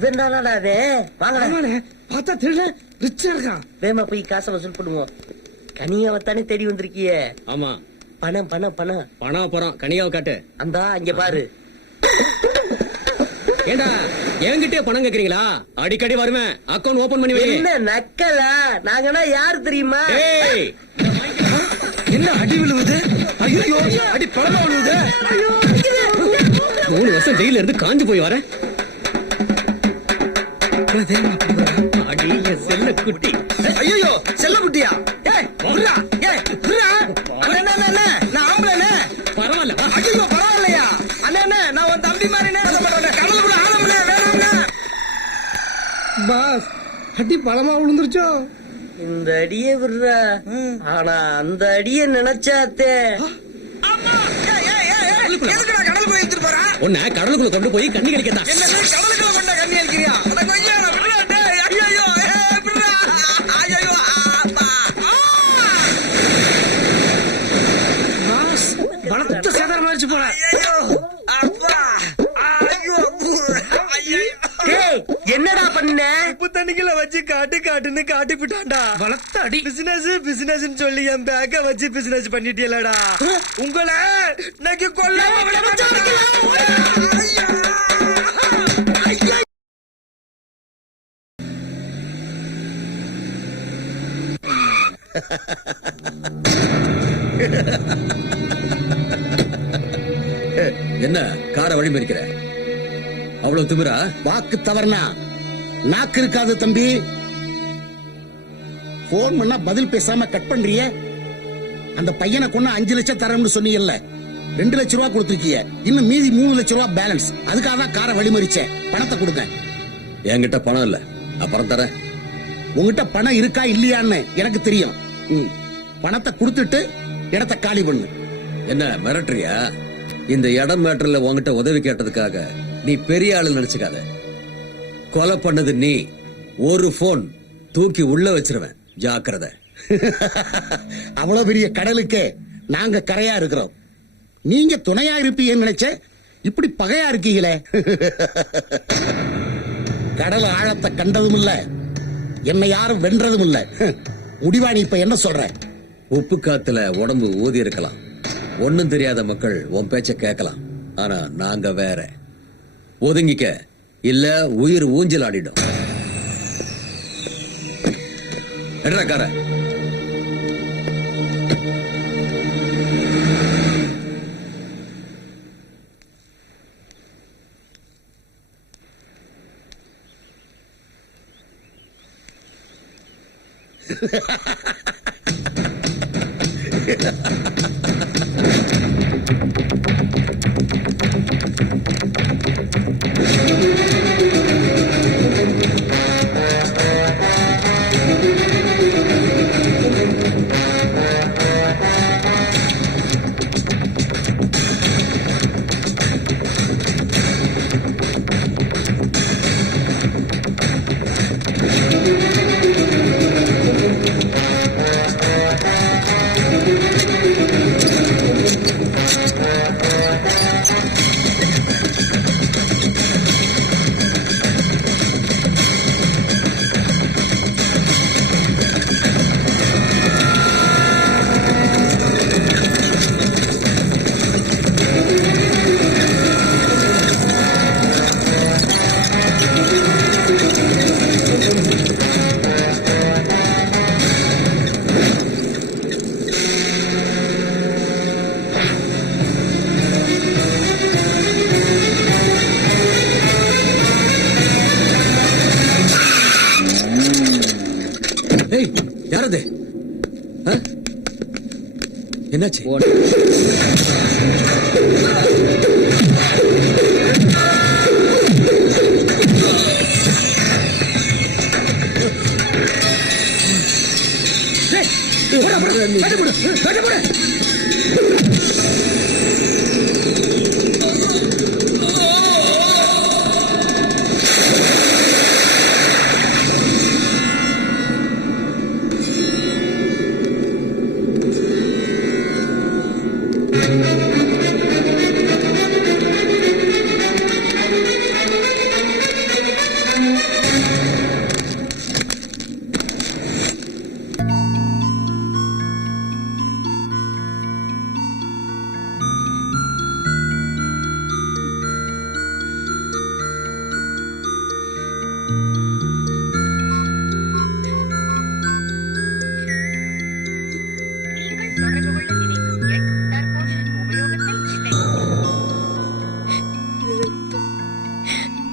இவன் தானடா அது. வாங்கடா. பார்த்தா தெரியல, ரிச்சா இருக்கான். வேமா போய் காசை வசூல் பண்ணுவோம். கனியாவத்தானே தேடி வந்திருக்கிய. ஆமா. பணம் பணம் பணம் பணம் அப்புறம் கனியாவை காட்டு. அந்த அங்க பாரு. ஏண்டா என்கிட்டே பணம் கேக்குறீங்களா? அடிக்கடி வருவேன், அக்கௌண்ட் ஓபன் பண்ணி வைங்க. என்ன நக்கலா? நாங்கன்னா யாரு தெரியுமா? ஏய், என்ன அடி விழுவுது? ஐயோ, அடி பழமா விழுவுது. 3 வருஷம் ஜெயில இருந்து காஞ்சு போய் வரேன். அடிய செல்ல குட்டி. ஐயோ, செல்ல குட்டியா? ஏய், விட்றா. ஏய், விட்றா. அண்ணே, நான் ஆம்பளனே. பரவாயில்ல. ஐயோ, பரவாயில்லையா? அண்ணே, நான் உன் தம்பி மாதிரினே. கடலுக்குள்ள ஆழம்னே, வேணாம்னே. பாஸ், அடி பழமா விழுந்துருச்சோ? இந்த அடிய விடுறா. ஆனா அந்த அடிய நினைச்சாத்தே. எதுக்குடா கடலுக்குள்ள எடுத்துட்டு போறா? உன்னை கடலுக்குள்ள கொண்டு போய் கண்ணி கழிக்கத்தான். என்ன கடலுக்குள்ள கொண்ட கண்ணி அடிக்கிறியா? அட கொஞ்சம் ஐயோ, விட்றா. ஐயோ, பாஸ், பலத்த சேதாரம் ஆயிடுச்சு போல. ஐயோ, அப்பா. ஐயோ, என்னடா பண்ண? உப்பு தண்ணிக்குள்ள வச்சு காட்டுன்னு காட்டி விட்டான்டா. பலத்த அடி. பிசினஸ் சொல்லி என் பேக்க வச்சு பிசினஸ் பண்ணிட்டீங்களடா. உங்களை இன்னைக்கு கொல்லாம விட மாட்டேன். என்ன காரை வழி மறிக்கிற? அவ்வளவு திமிரா? வாக்கு தவறுனா நாக்கு இருக்காது தம்பி. போன் பண்ணா பதில் பேசாம கட் பண்றிய. அந்த பையனை கொண்டு 5 லட்சம் தரணும்னு சொன்னீங்கல்ல, 2 லட்சம் ரூபாய் கொடுத்திருக்கீங்க. இன்னும் மீதி 3 லட்சம் ரூபாய் பேலன்ஸ். அதுக்காக தான் காரை வழிமறிச்சேன். பணத்தை கொடுங்க. என்கிட்ட பணம் இல்ல, அப்புறம் தரேன். உங்ககிட்ட பணம் இருக்கா இல்லையான்னு எனக்கு தெரியும். பணத்தை கொடுத்துட்டு இடத்தை காலி பண்ணு. என்ன மிரட்டுறியா? இந்த இடம் மேட்டர்ல உங்ககிட்ட உதவி கேட்டதுக்காக நீ பெரிய ஆளு நினைச்சுக்காத. கொலை பண்ணது நீ. ஒரு போன் தூக்கி உள்ள வச்சிருவேன், ஜாக்கிரதை. அவ்வளவு பெரிய கடலுக்கே நாங்க கரையா இருக்கிறோம். நீங்க துணையா இருப்பீங்கன்னு நினைச்ச, இப்படி பகையா இருக்கீங்களே. கடல் ஆழத்தை கண்டதும் இல்ல, என்னை யாரும் வென்றதும் இல்ல. முடிவா நீ இப்ப என்ன சொல்ற? உப்பு காத்துல உடம்பு ஊதி இருக்கலாம், ஒண்ணும் தெரியாத மக்கள் உன் பேச்ச கேட்கலாம். ஆனா நாங்க வேற. ஒதுங்கிக்க, இல்ல உயிர் ஊஞ்சல் ஆடிடும். எடுறா கார. யாரது? என்னாச்சு? ஆ